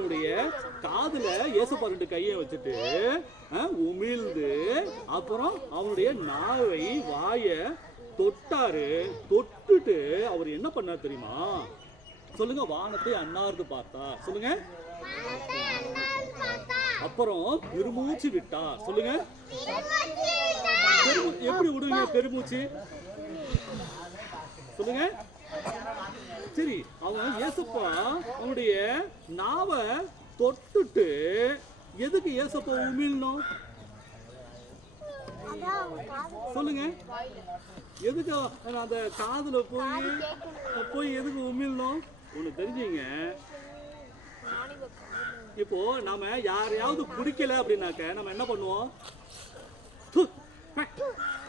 அவனுடைய காதுல ஏசப்பா 2 கையை வச்சுட்டு உமிழ்ந்து அப்புறம் அவனுடைய நாவை வாயை தொட்டாரு. தொட்டுட்டு அவர் என்ன பண்ணார் தெரியுமா? சொல்லுங்க. வானத்தை அண்ணார்ந்து பார்த்தா. சொல்லுங்க. அப்புறம் பெருமூச்சு விட்டா. சொல்லுங்க. எப்படி விடுவீங்க பெருமூச்சு? சொல்லுங்க. சரி, அவன் ஏசப்பா அவனுடைய நாவை தொட்டுட்டு எதுக்கு ஏசப்பா உமிழ்ணும்? சொல்லுங்க. எதுக்கு அந்த காதுல போய் எதுக்கு உமிழ்ணும்? ஒண்ணு தெரிஞ்சுங்க. இப்போ நாம யாரையாவது பிடிக்கல அப்படின்னாக்க நம்ம என்ன பண்ணுவோம்?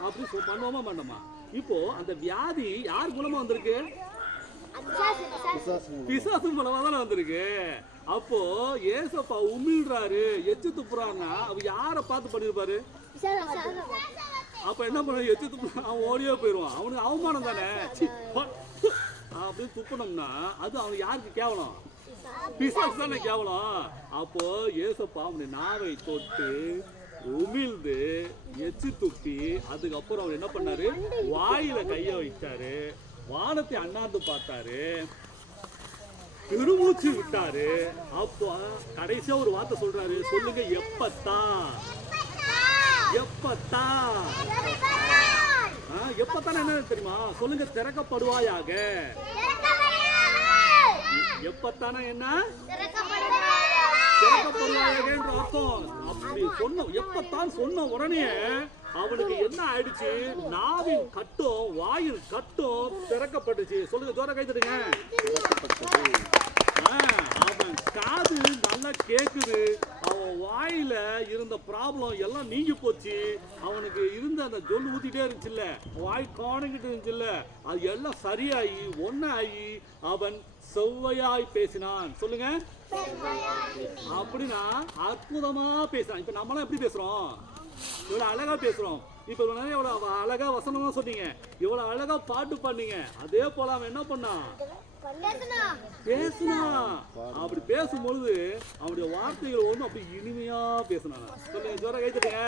அப்படி பண்ணுவோமா மாட்டோமா? இப்போ அந்த வியாதி யார் மூலமா வந்திருக்கு? பிசாசு மூலமா தானே வந்திருக்கு. அப்போ ஏசப்பா உமிழ்றாரு, எச்சு துப்புறான்னா அவ யாரை பார்த்து பண்ணிருப்பாரு? அப்ப என்ன பண்ண? எச்சு துப்புற அவன் ஓடியே போயிடுவான். அவனுக்கு அவமானம் தானே. அப்படின்னு துப்பணும்னா அது அவனுக்கு யாருக்கு கேவலம்? பிசாசு தானே கேவலம். அப்போ ஏசப்பா அவனுடைய நாவை தொட்டு உமிழ்ந்து எச்சு துப்பி அதுக்கப்புறம் அவர் என்ன பண்ணாரு? வாயில கைய வைத்தாரு, வானத்தை அண்ணாந்து பார்த்தாரு, பெருமூச்சு விட்டாரு. அப்போ கடைசியா ஒரு வார்த்தை சொல்றாரு. சொல்லுங்க. எப்பத்தா எப்பத்தா எப்பத்தான என்ன தெரியுமா? சொல்லுங்க. திறக்கப்படுவாயாக. எப்பத்தான என்ன? திறக்கப்படுவாயாக என்ற அர்த்தம். அப்படி சொன்ன எப்பத்தான் சொன்ன உடனே அவனுக்கு என்ன ஆயிடுச்சு? நாவின் கட்டும் வாயில் கட்டும் திறக்கப்பட்டுச்சு. சொல்லுங்க. ஜோர கை தட்டுங்க. அவன் காது நல்லா கேக்குது. அவன் வாயில இருந்த ப்ராப்ளம் எல்லாம் நீங்கி போச்சு. அவனுக்கு இருந்த அந்த ஜொல் ஊத்திட்டே இருந்துச்சுல்ல, வாய் காணிக்கிட்டு இருந்துச்சுல்ல, அது எல்லாம் சரியாயி ஒன்னாயி அவன் செவ்வையாய் பேசினான். சொல்லுங்க. அப்படின்னா அற்புதமா பேசுறான். இப்ப நம்மளாம் எப்படி பேசுறோம்? இவ்வளவு அழகா பேசுறோம். இப்ப இவ்வளவு அழகா வசனமா சொன்னீங்க, இவ்வளவு அழகா பாட்டு பாடுனீங்க. அதே போல அவன் என்ன பண்ணான்? பேசுனா. அப்படி பேசும்பொழுது அவனுடைய வார்த்தைகள் ஒன்றும் அப்படி இனிமையா பேசினான். சொல்லுங்க. ஜோர கைத்தட்டுங்க.